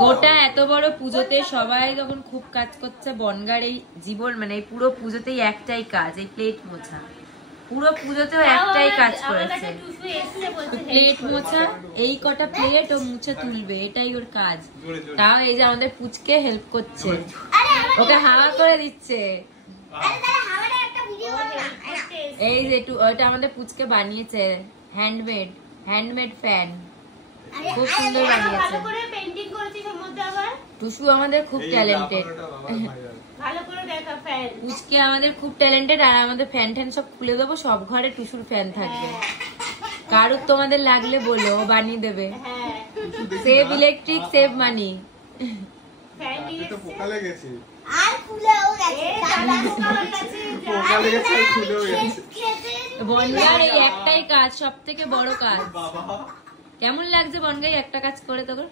গোটা এত বড় পুজোতে সবাই যখন খুব কাজ করছে, বনগার এই জীবন মানে এই পুরো পুজোতেই একটাই কাজ, এই প্লেট মোছা। পুরো পুজোতেও একটাই কাজ করেছে, প্লেট মোছা। এই কটা প্লেট ও মুছে তুলবে, এটাই ওর কাজ। তাও এই যে আমাদের পুচকে হেল্প করছে, ওকে হাওয়া করে দিচ্ছে। এই যে ওটা আমাদের পুচকে বানিয়েছে, হ্যান্ডমেড ফ্যান, খুব সুন্দর বানিয়েছে। টুসু আমাদের খুব ট্যালেন্টেড, পুচকে আমাদের খুব ট্যালেন্টেড। আর আমাদের ফ্যান ট্যান সব খুলে দেবো, সব ঘরে টুসুর ফ্যান থাকবে। কারুর তোমাদের লাগলে বলো, ও বানিয়ে দেবে। Save electric, save money. বনগার এই একটাই কাজ, সব থেকে বড় কাজ। কেমন লাগছে বনগাই একটা কাজ করে তোর?